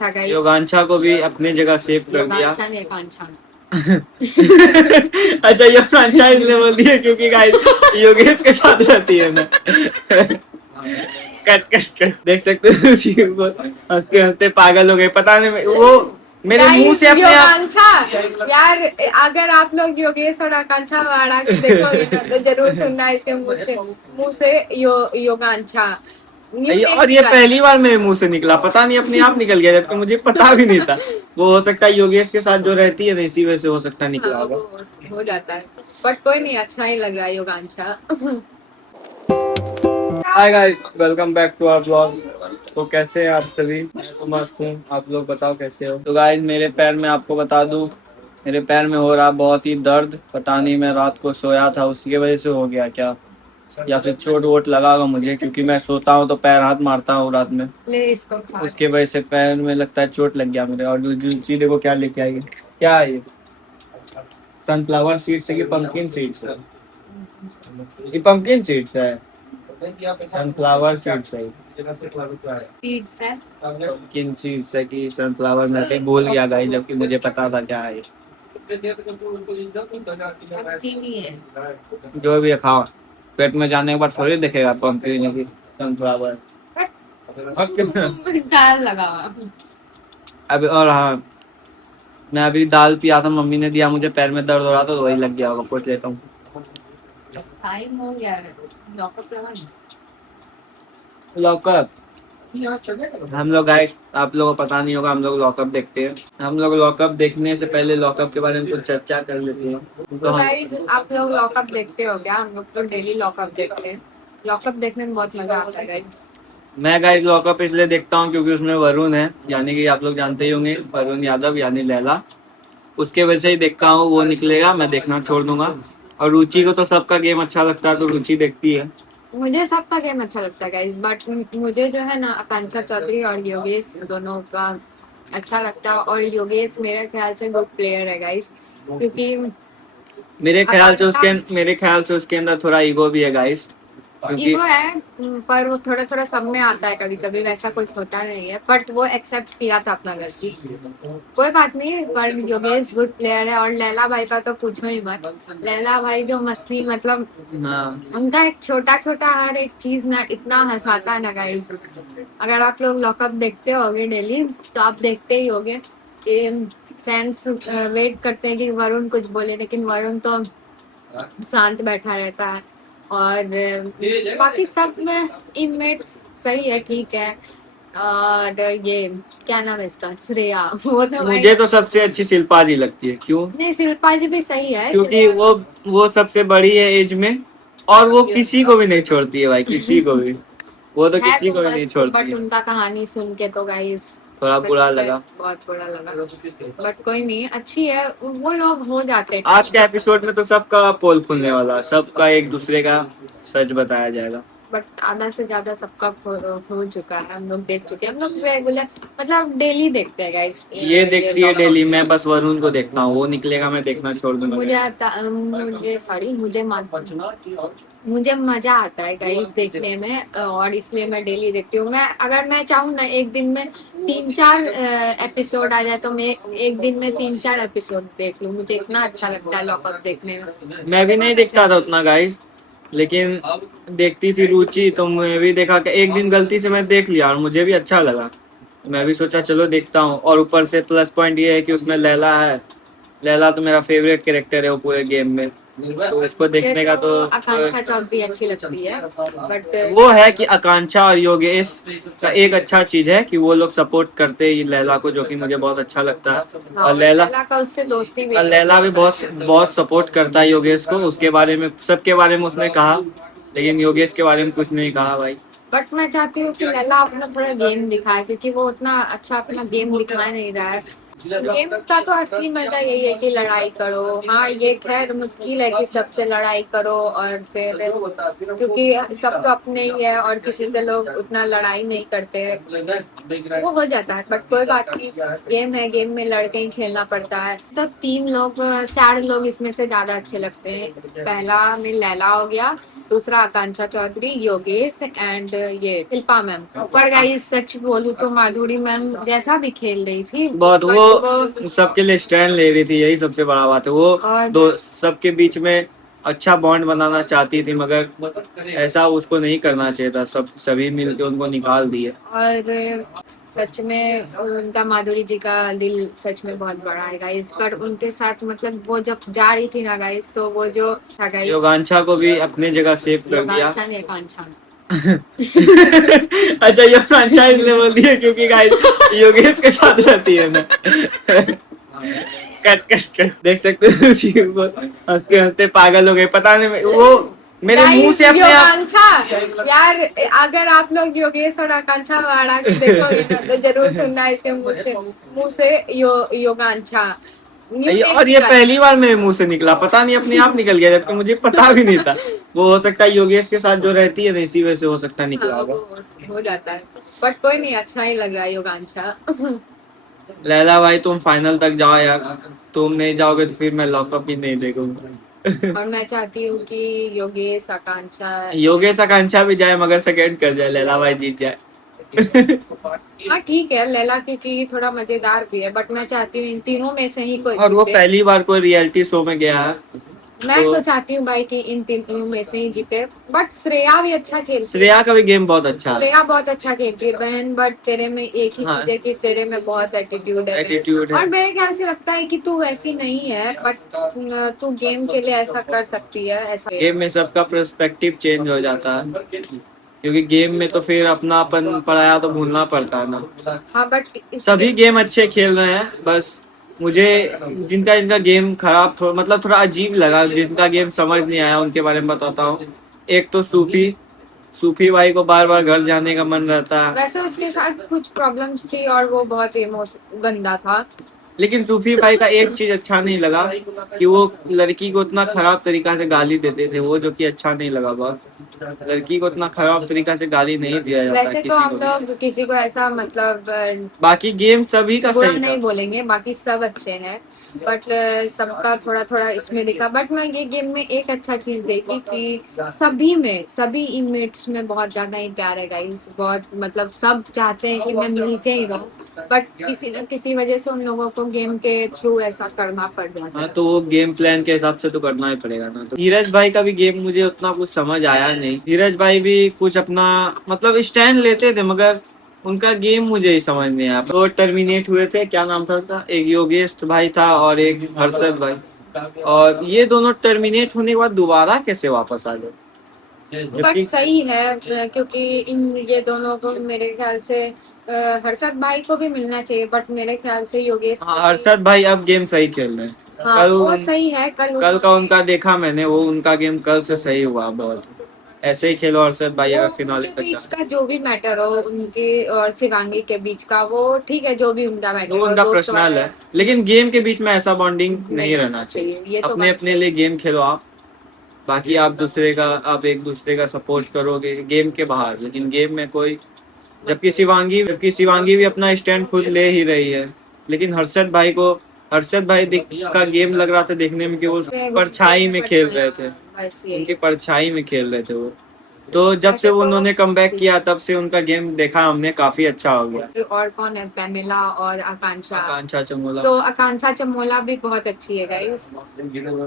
था गाइस। योगांशा को भी अपनी जगह सेव कर दिया। योगांशा ने कांछा अच्छा योगांशा इसलिए बोल दिया क्योंकि गाइस योगेश के साथ रहती है ना। कट कट कट देख सकते हो उसी को हंसते हंसते पागल हो गए, पता नहीं वो मेरे मुंह से अपने आप। योगांशा यार, अगर आप लोग योगेश और आकांक्षा वाड़ा देखोगे ना तो जरूर सुनना इसके मुंह से योगांशा। न्यू नेम और ये निकाला। पहली बार मेरे मुंह से निकला, पता नहीं अपने आप निकल गया जबकि मुझे पता भी नहीं था। वो हो सकता है योगेश के साथ जो रहती है ना इसी वजह से हो सकता है निकला हाँ, होगा। वो हो जाता है, बट कोई नहीं, अच्छा ही लग रहा है Yogansha. Hi guys, welcome back to our blog. तो कैसे हैं आप सभी? मैं तो मस्त हूँ, आप लोग बताओ कैसे हो? तो गाइस मेरे पैर में आपको बता दूं, मेरे पैर में हो रहा बहुत ही दर्द। पता नहीं मैं रात को सोया था उसकी वजह से हो गया क्या, या फिर चोट वोट लगा होगा मुझे, क्योंकि मैं सोता हूँ तो पैर हाथ मारता हूँ रात में, ले इसको खा। उसके वजह से पैर में लगता है चोट लग गया मेरे। और दूसरी देखो क्या लेके आई है, क्या है ये? सनफ्लावर सीड्स है कि पंपकिन सीड्स है? ये पंपकिन सीड्स है, सनफ्लावर सीड्स है। सीड्स है। पंपकिन सीड्स है कि सनफ्लावर, मैं भी भूल गया गाइस जबकि मुझे पता था क्या है। चीनी है। जो भी है खाओ, पेट में जाने के बाद थोड़ी दिखेगा पंपकिन की सनफ्लावर। दाल लगा हुआ। अभी और हाँ, मैं अभी दाल पिया था, मम्मी ने दिया मुझे, पैर में दर्द हो रहा था तो वही लग गया होगा, पूछ लेता हूँ। टाइम हो गया है, लॉकअप लगा। लॉकअप हम लोग गाइस, आप लोगों को पता नहीं होगा, हम लोग लॉकअप देखते हैं। हम लोग लॉकअप देखने से पहले लॉकअप के बारे में कुछ चर्चा कर लेते हैं। तो गाइस आप लोग लॉकअप देखते हो क्या? हम लोग तो डेली लॉकअप देखते हैं। लॉकअप देखने में बहुत मजा आता है गाइस। मैं गाइस लॉकअप इसलिए देखता हूँ क्योंकि उसमें वरुण है, यानी कि आप लोग जानते ही होंगे, वरुण यादव यानी लैला। उसके वजह से ही देखता हूँ, वो निकलेगा मैं देखना छोड़ दूंगा। और रुचि को तो सबका गेम अच्छा लगता है तो रुचि देखती है। मुझे सबका गेम अच्छा लगता है गाइस, बट मुझे जो है ना आकांक्षा चौधरी और योगेश दोनों का अच्छा लगता है। और योगेश मेरे ख्याल से गुड प्लेयर है गाइस, क्योंकि मेरे ख्याल से उसके अंदर थोड़ा ईगो भी है गाइस, क्योंकि ईगो है, पर वो थोड़ा थोड़ा सब में आता है, कभी कभी वैसा कुछ होता नहीं है, बट वो एक्सेप्ट किया था अपना गलती। कोई बात नहीं, पर योगेश गुड प्लेयर है। और लैला भाई का तो पूछो ही मत। लैला भाई जो मस्ती, मतलब हाँ, उनका एक छोटा छोटा हर एक चीज ना इतना हंसाता है ना गाइस। अगर आप लोग लॉकअप देखते होगे डेली तो आप देखते ही होगे कि फैंस वेट करते हैं कि वरुण कुछ बोले, लेकिन वरुण तो शांत बैठा रहता है। और बाकी सब में इनमेट्स सही है, ठीक है। और ये क्या नाम है इसका, श्रेया, वो तो भाई मुझे तो सबसे अच्छी शिल्पा जी लगती है। क्यों? नहीं, शिल्पा जी भी सही है क्योंकि वो सबसे बड़ी है एज में, और वो किसी को भी नहीं छोड़ती है भाई, किसी को भी। वो तो है किसी तो को भी नहीं मस्त, छोड़ती बट है। उनका कहानी सुन के तो गाइस थोड़ा सच बुरा में लगा। बहुत बुरा लगा, बट कोई नहीं, अच्छी है। वो लोग हो जाते हैं आज के time एपिसोड में तो सबका पोल खुलने वाला है, सबका एक दूसरे का सच बताया जाएगा। बट आधा से ज्यादा सबका हो चुका है, हम लोग देख चुके हैं। हम लोग रेगुलर मतलब डेली देखते हैं गाइस। ये देखती है डेली, मैं बस वरुण को देखता हूँ, वो निकलेगा मैं देखना छोड़ दूंगा। मुझे मजा आता है गाइस देखने में, और इसलिए मैं डेली देखती हूँ। मैं अगर मैं चाहूँ ना एक दिन में 3-4 एपिसोड आ जाए तो मैं एक दिन में 3-4 एपिसोड देख लूँ। मुझे इतना अच्छा लगता है लॉकअप देखने में। मैं भी नहीं देखता था उतना गाइस, लेकिन देखती थी रुचि तो मैं भी देखा कि एक दिन गलती से मैं देख लिया और मुझे भी अच्छा लगा। मैं भी सोचा चलो देखता हूँ, और ऊपर से प्लस पॉइंट ये है कि उसमें लैला है। लैला तो मेरा फेवरेट कैरेक्टर है वो पूरे गेम में, तो इसको देखने का तो आकांक्षा चौधरी अच्छी लगती है, बट वो है कि आकांक्षा और योगेश का एक अच्छा चीज है कि वो लोग सपोर्ट करते हैं लैला को, जो कि मुझे बहुत अच्छा लगता है। और लैला का उससे दोस्ती भी लैला भी बहुत बहुत सपोर्ट करता है योगेश को, उसके बारे में सबके बारे में उसने कहा, लेकिन योगेश के बारे में कुछ नहीं कहा भाई। बट मैं चाहती हूँ कि लैला अपना थोड़ा गेम दिखाए, क्योंकि वो उतना अच्छा अपना गेम दिखा नहीं रहा है। गेम का तो असली मजा यही है कि लड़ाई करो। हाँ, ये खैर मुश्किल है कि सबसे लड़ाई करो, और फिर क्योंकि सब तो अपने ही है और किसी से लोग उतना लड़ाई नहीं करते, वो हो जाता है। बट कोई बात नहीं, गेम है, गेम में लड़के ही खेलना पड़ता है। तो 3 लोग 4 लोग इसमें से ज्यादा अच्छे लगते हैं। पहला में लैला हो गया, दूसरा आकांक्षा चौधरी, योगेश एंड ये शिल्पा मैम। पर गाइस सच बोलूं तो माधुरी मैम जैसा भी खेल रही थी, बहुत but वो सबके लिए स्टैंड ले रही थी, यही सबसे बड़ा बात है। वो और दो सबके बीच में अच्छा बॉन्ड बनाना चाहती थी, मगर ऐसा उसको नहीं करना चाहिए था। सभी मिलके उनको निकाल दिए। और सच में उनका, माधुरी जी का दिल सच में बहुत बड़ा है गाइस। पर उनके साथ मतलब वो जब जा रही थी ना गाइस, तो वो जो था गाइस, योगांशा को भी अपनी जगह सेव कर दिया। योगांशा ने कांक्षा अच्छा, योगांशा इसलिए बोल दिया क्योंकि गाइस योगेश के साथ रहती है ना। कट कट कट, देख सकते हो उसी को हंसते हंसते पागल हो गए। पता नहीं वो मेरे मुंह से अपने आप। योगांशा यार, अगर आप लोग योगेश और आकांक्षा वाड़ा को देखोगे ना, तो जरूर सुनना इसके मुंह से योगांशा। न्यू नेम और ये निकाला। पहली बार मेरे मुंह से निकला, पता नहीं अपने आप निकल गया, जबकि मुझे पता भी नहीं था। वो हो सकता है योगेश के साथ जो रहती है ना, इसी वजह से हो सकता है निकला हाँ, होगा। वो हो जाता है। बट कोई नहीं, अच्छा ही लग रहा है योगांशा। लैला भाई तुम फाइनल तक जाओ यार, तुम नहीं जाओगे तो फिर मैं लॉकअप ही नहीं देखूंगा। और मैं चाहती हूँ कि योगेश, आकांक्षा, योगेश आकांक्षा भी जाए मगर सेकंड कर जाए, लैला भाई जीत जाए। हाँ ठीक है, लैला क्योंकि थोड़ा मजेदार भी है, बट मैं चाहती हूँ इन तीनों में से ही कोई और वो जीते। पहली बार कोई रियलिटी शो में गया है, मैं तो चाहती हूँ भाई कि इन तीनों में से ही जीते। बट श्रेया भी अच्छा खेलती है। श्रेया का भी गेम बहुत अच्छा है। श्रेया बहुत अच्छा खेलती है बहन, बट तेरे में एक ही हाँ। चीज है कि तेरे में बहुत एटीट्यूड है। एटीट्यूड और है। मेरे ख्याल से लगता है कि तू वैसी नहीं है, बट तू गेम के लिए ऐसा कर सकती है, ऐसा। गेम में सबका पर्सपेक्टिव चेंज हो जाता है, क्योंकि गेम में तो फिर अपनापन पराया तो भूलना पड़ता है ना। हाँ बट सभी गेम अच्छे खेल रहे हैं, बस मुझे जिनका जिनका गेम खराब मतलब थोड़ा अजीब लगा, जिनका गेम समझ नहीं आया, उनके बारे में बताता हूँ। एक तो सूफी सूफी भाई को बार बार घर जाने का मन रहता है, वैसे उसके साथ कुछ प्रॉब्लम्स थी और वो बहुत गंदा था। लेकिन सूफी भाई का एक चीज अच्छा नहीं लगा कि वो लड़की को इतना खराब तरीका से गाली देते थे, वो जो कि अच्छा नहीं लगा बहुत। लड़की को इतना खराब तरीका से गाली नहीं दिया जाता वैसे तो किसी हम को लोग किसी को ऐसा मतलब बाकी गेम सभी का बुरा सही था। नहीं बोलेंगे, बाकी सब अच्छे हैं। बट सबका थोड़ा थोड़ा इसमें दिखा। बट मैं ये गेम में एक अच्छा चीज देखी कि सभी इमेट्स में बहुत ज्यादा ही प्यार है गाइस। बहुत मतलब सब चाहते हैं कि मैं मिलके ही रहूं, बट किसी न किसी वजह से उन लोगों को गेम के थ्रू ऐसा करना पड़ जाता हाँ, है। तो वो गेम प्लान के हिसाब से तो करना ही पड़ेगा ना। तो धीरज भाई का भी गेम मुझे उतना कुछ समझ आया नहीं। धीरज भाई भी कुछ अपना मतलब स्टैंड लेते थे, मगर उनका गेम मुझे ही समझ नहीं आया। दो टर्मिनेट हुए थे, क्या नाम था उसका, एक योगेश भाई था और एक हर्षद भाई, और ये दोनों टर्मिनेट होने के बाद दोबारा कैसे वापस आ गए? बट सही है, क्योंकि इन ये दोनों को मेरे ख्याल से हर्षद भाई को भी मिलना चाहिए, बट मेरे ख्याल से योगेश हाँ, को हर्षद भाई अब गेम सही खेल रहे हैं। हाँ वो सही है। कल का उन्होंने उनका देखा मैंने, वो उनका गेम कल से सही हुआ बहुत। ऐसे ही खेलो हर्षद भाई, वो अगर फिनाले उनके तक बीच जाए। का जो भी मैटर हो, उनके और शिवांगी के बीच का, वो ठीक है, जो भी उनका मैटर वो हो, उनका दोस्त पर्सनल वाला है, लेकिन गेम के बीच में ऐसा बॉन्डिंग नहीं नहीं रहना चाहिए। ये तो अपने बात अपने सही लिए गेम खेलो आप, बाकी आप एक दूसरे का सपोर्ट करोगे गेम के बाहर, लेकिन गेम में कोई। जबकि शिवांगी भी अपना स्टैंड खुद ले ही रही है, लेकिन हर्षद भाई का गेम लग रहा था देखने में कि वो है। परछाई में खेल रहे थे, बस यही। उनकी परछाई में खेल रहे थे वो। तो जब से वैसे तो उन्होंने कमबैक किया, तब से उनका गेम देखा हमने, काफी अच्छा हो गया। और कौन है, पेमिला और आकांक्षा। आकांक्षा चमोला, तो आकांक्षा चमोला भी बहुत अच्छी है गाइस।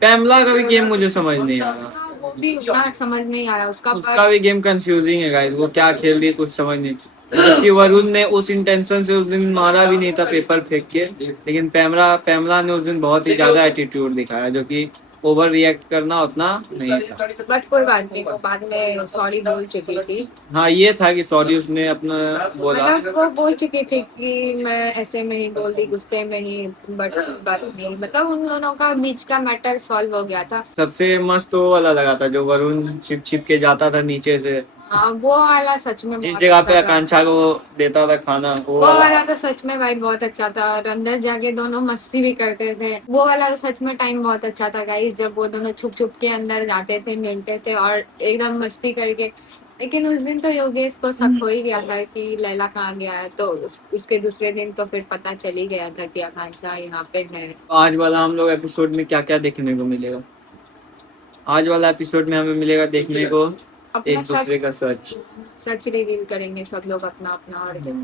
पैमला का भी गेम मुझे समझ नहीं आ रहा। हाँ, वो भी उतना समझ नहीं आ रहा उसका, उसका भी गेम कंफ्यूजिंग है गाइस, वो क्या खेल रही है कुछ समझ नहीं। जबकि वरुण ने उस इंटेंशन से उस दिन मारा भी नहीं था पेपर फेंक के, लेकिन पैमला ने उस दिन बहुत ही ज्यादा एटीट्यूड दिखाया, जो कि ओवर रिएक्ट करना उतना नहीं था। बट कोई बात नहीं, वो बाद में सॉरी बोल चुकी थी। हाँ, ये था कि सॉरी उसने अपना बोला। मतलब वो बोल चुकी थी कि मैं ऐसे में ही बोल दी, गुस्से में ही। बट बात नहीं, मतलब उन दोनों का बीच का मैटर सॉल्व हो गया था। सबसे मस्त वो वाला लगा था जो वरुण छिप छिप के जाता था नीचे से, वो वाला सच में जिस बहुत जगह अच्छा पे था। आकांक्षा को वो देता था खाना, वो वो वाला। वाला तो सच में भाई बहुत अच्छा था, और अंदर जाके दोनों मस्ती भी करते थे। वो वाला तो सच में टाइम बहुत अच्छा था गाइस, जब वो दोनों छुप छुप के अंदर जाते थे, मिलते थे और एकदम मस्ती करके। लेकिन उस दिन तो योगेश को शक हो ही गया था कि लैला कहाँ गया है, तो उसके दूसरे दिन तो फिर पता चल ही गया था कि आकांक्षा यहाँ पे है। तो आज वाला हम लोग एपिसोड में क्या क्या देखने को मिलेगा? आज वाला एपिसोड में हमें मिलेगा देखने को अपना एक दूसरे सच का सच। सच रिवील करेंगे सब लोग अपना अपना, और क्या।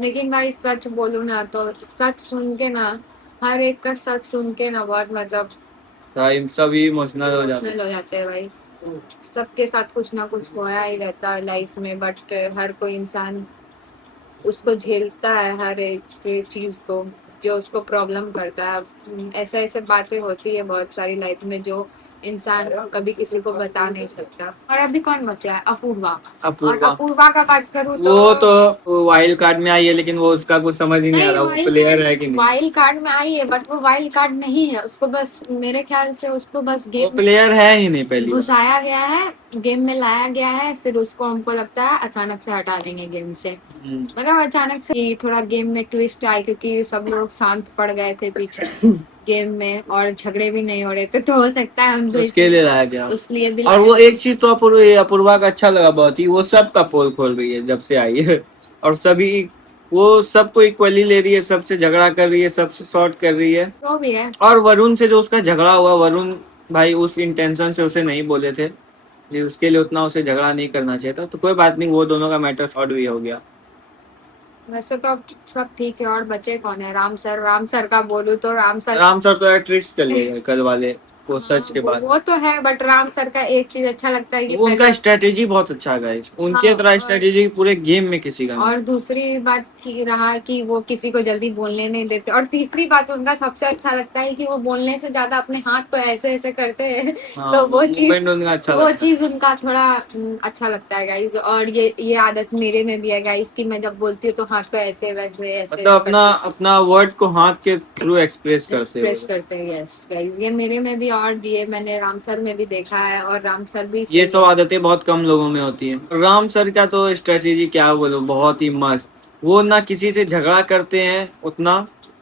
लेकिन भाई सच बोलूं ना तो सच सुन के ना, हर एक का सच सुन के ना बहुत मतलब टाइम सभी इमोशनल हो जाते इमोशनल हो जाते हैं भाई। सबके साथ कुछ ना कुछ होया ही रहता है लाइफ में, बट हर कोई इंसान उसको झेलता है, हर एक चीज को जो उसको प्रॉब्लम करता है। ऐसे ऐसे बातें होती है बहुत सारी लाइफ में जो इंसान कभी किसी को बता नहीं सकता। और अभी कौन बचा है? अपूर्वा। हैं। और अपूर्वा, अपूर्वा का बात करूँ वो वाइल्ड कार्ड में आई है, लेकिन वो उसका कुछ समझ ही नहीं आ नहीं, रहा वो प्लेयर है कि नहीं। वाइल्ड कार्ड में आई है, बट वो वाइल्ड कार्ड नहीं है। उसको बस मेरे ख्याल से उसको बस वो गेम प्लेयर है ही नहीं में पहली बार। घुसाया गया है, गेम में लाया गया है, फिर उसको हमको लगता है अचानक से हटा देंगे गेम से। मतलब अचानक से ही थोड़ा गेम में ट्विस्ट आई, क्योंकि सब लोग शांत पड़ गए थे पीछे गेम में और झगड़े भी नहीं हो रहे थे, तो हो सकता है हम तो उसके लिए लाया गया। उस लिए भी और लाया वो गया। एक चीज तो अपूर्वा का अच्छा लगा बहुत ही, वो सबका पोल खोल रही है जब से आई है। और सभी, वो सबको इक्वली ले रही है, सबसे झगड़ा कर रही है, सबसे सॉर्ट कर रही है। जो भी है। और वरुण से जो उसका झगड़ा हुआ, वरुण भाई उस इंटेंशन से उसे नहीं बोले थे, ये उसके लिए उतना उसे झगड़ा नहीं करना चाहिए था। तो कोई बात नहीं, वो दोनों का मैटर सॉर्ट भी हो गया। वैसे तो अब सब ठीक है, और बचे कौन है? राम सर। राम सर का बोलूं तो राम सर राम सर तो यार ट्विस्ट कर ले गए कल वाले, वो सच के बाद। वो तो है, बट राम सर का एक चीज अच्छा लगता है कि वो उनका पहले। स्ट्रेटेजी बहुत अच्छा है गाइस, हाँ, उनके तरह और स्ट्रेटेजी पूरे गेम में किसी का नहीं। और दूसरी बात की रहा कि वो किसी को जल्दी बोलने नहीं देते, और तीसरी बात उनका सबसे अच्छा लगता है कि वो बोलने से ज्यादा अपने हाथ को ऐसे ऐसे करते हैं हाँ, तो मूवमेंट उनका अच्छा वो लगता है। चीज उनका थोड़ा अच्छा लगता है गाइस। और ये आदत मेरे में भी है गाइस कि मैं जब बोलती हूँ तो हाथ को ऐसे वैसे ऐसे मतलब अपना करती अपना वर्ड को हाथ के थ्रू एक्सप्रेस करते हो। एक्सप्रेस करते हैं। यस गाइस, ये मेरे में भी, और ये मैंने राम सर में भी देखा है, और राम सर भी ये सही सब है। आदतें बहुत कम लोगों में होती हैं। राम सर का तो स्ट्रेटेजी क्या बोलो, बहुत ही मस्त। वो ना किसी से झगड़ा करते हैं उतना,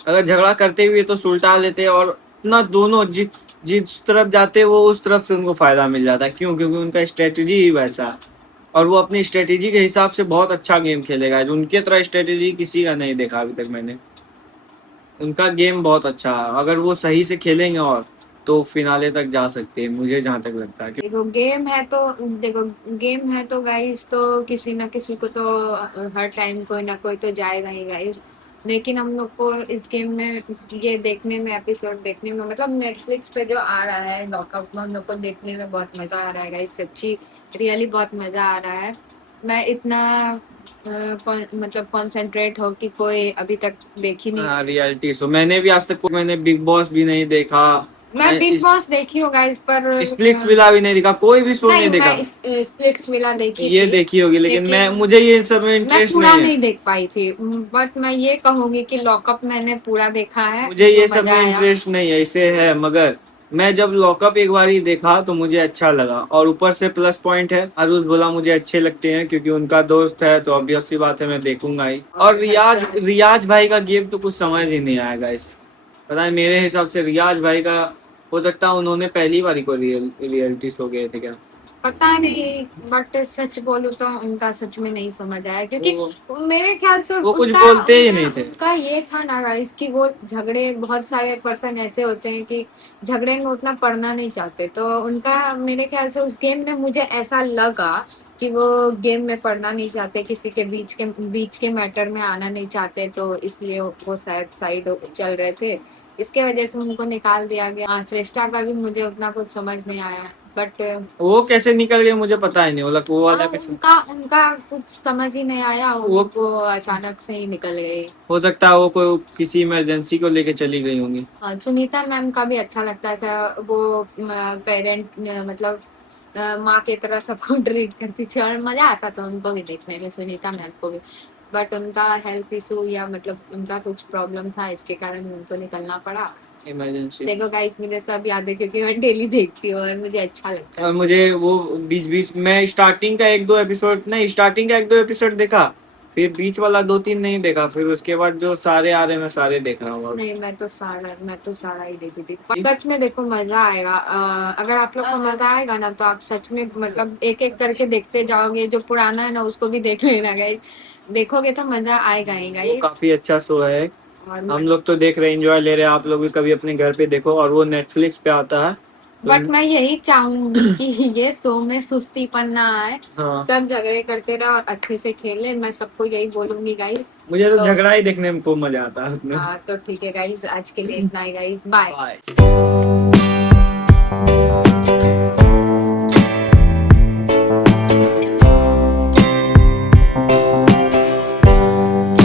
अगर झगड़ा करते हुए तो सुलटा लेते हैं, और ना दोनों जिस तरफ जाते हैं वो उस तरफ से उनको फायदा मिल जाता है। क्यों? क्योंकि उनका स्ट्रेटेजी ही वैसा है। और वो अपनी स्ट्रेटेजी के हिसाब से बहुत अच्छा गेम खेलेगा, जो उनके तरह स्ट्रेटेजी किसी का नहीं देखा अभी तक मैंने। उनका गेम बहुत अच्छा है, अगर वो सही से खेलेंगे और तो फिनाले तक जा सकते हैं, मुझे जहां तक लगता है। देखो देखो गेम है तो गाइस, तो किसी ना किसी को तो हर टाइम कोई ना कोई तो जाएगा ही गाइस। लेकिन हम लोग को इस गेम में ये देखने में, एपिसोड देखने में, मतलब नेटफ्लिक्स पे जो आ रहा है लॉकअप, हम लोग को देखने में बहुत मजा आ रहा है गाइस, सच्ची रियली बहुत मजा आ रहा है। मैं इतना मतलब कॉन्सेंट्रेट हो कि कोई अभी तक देख ही नहीं हाँ, है। रियलिटी शो मैंने भी आज तक, मैंने बिग बॉस भी नहीं देखा। मैं मैं बिग इस बॉस देखी हूँ गाइस, पर स्प्लिट्स विला भी नहीं देखा, कोई भी शो नहीं, नहीं देखा। मैं स्प्लिट्स विला देखी ये थी। देखी होगी, लेकिन मैं, लेकिन मुझे ये सब में मैं इंटरेस्ट पूरा नहीं है। नहीं देख पाई थी, बट मैं ये कहूंगी कि लॉकअप मैंने पूरा देखा है, मुझे जो ये सब मजा में आया। इंटरेस्ट नहीं है, इसे है मगर मैं जब लॉकअप एक बार ही देखा तो मुझे अच्छा लगा, और ऊपर से प्लस पॉइंट है अरुज बोला मुझे अच्छे लगते हैं क्योंकि उनका दोस्त है, तो ऑब्वियस सी बात है मैं देखूंगा ही। और और रियाज रियाज भाई का गेम तो कुछ समझ ही नहीं आएगा इस, पता है मेरे हिसाब से रियाज भाई का, हो सकता है उन्होंने पहली बार ही को रियलिटी शो गए थे क्या। पता नहीं, बट सच बोलूं तो उनका सच में नहीं समझ आया, क्योंकि वो मेरे ख्याल से वो कुछ उनका बोलते ही उनका नहीं थे। उनका ये था ना गाइस कि वो झगड़े, बहुत सारे पर्सन ऐसे होते हैं कि झगड़े में उतना पड़ना नहीं चाहते, तो उनका मेरे ख्याल से उस गेम में मुझे ऐसा लगा कि वो गेम में पड़ना नहीं चाहते, किसी के बीच के मैटर में आना नहीं चाहते, तो इसलिए वो शायद साइड चल रहे थे, इसके वजह से उनको निकाल दिया गया। श्रेष्ठा का भी मुझे उतना कुछ समझ नहीं आया, बट वो कैसे निकल गए मुझे पता ही नहीं, वो वाला कैसे। उनका उनका कुछ समझ ही नहीं आया, वो वो अचानक से ही निकल गई। हो सकता है वो कोई किसी इमरजेंसी को लेके चली गई होंगी। हाँ, सुनीता मैम का भी अच्छा लगता था, वो पेरेंट मतलब माँ की तरह सबको ट्रीट करती थी, और मजा आता था उनको भी देखने में, सुनीता मैम को भी। बट उनका हेल्थ इशू, या मतलब उनका कुछ प्रॉब्लम था, इसके कारण उनको निकलना पड़ा। इमरजेंसी। देखो गाइस मुझे सब याद है क्योंकि मैं डेली देखती हूँ और मुझे अच्छा लगता और है। मुझे वो बीच बीच में स्टार्टिंग का एक दो एपिसोड नहीं, स्टार्टिंग का एक दो एपिसोड देखा, फिर बीच वाला दो तीन नहीं देखा, फिर उसके बाद जो सारे आ रहे हैं मैं सारे देख रहा हूँ अब। नहीं मैं तो सारा ही देखी थी। सच में देखो मजा आएगा। अगर आप लोग को मजा आएगा ना तो आप सच में मतलब एक एक करके देखते जाओगे। जो पुराना है ना उसको भी देख लेना गाइस, देखोगे तो मजा आएगा ही वो गाइस। काफी अच्छा शो है। और हम लोग तो देख रहे एंजॉय ले रहे हैं, आप लोग भी कभी अपने घर पे देखो, और वो नेटफ्लिक्स पे आता है तो बट मैं यही चाहूंगी कि ये शो में सुस्तीपन ना आए, हाँ। सब झगड़े करते रहे और अच्छे से खेले। मैं सबको यही बोलूंगी गाइस। मुझे तो तो झगड़ा ही देखने में खूब मजा आता है उसमें। हाँ तो ठीक है गाइस, आज के लिए इतना ही गाइस, बाय। बाय।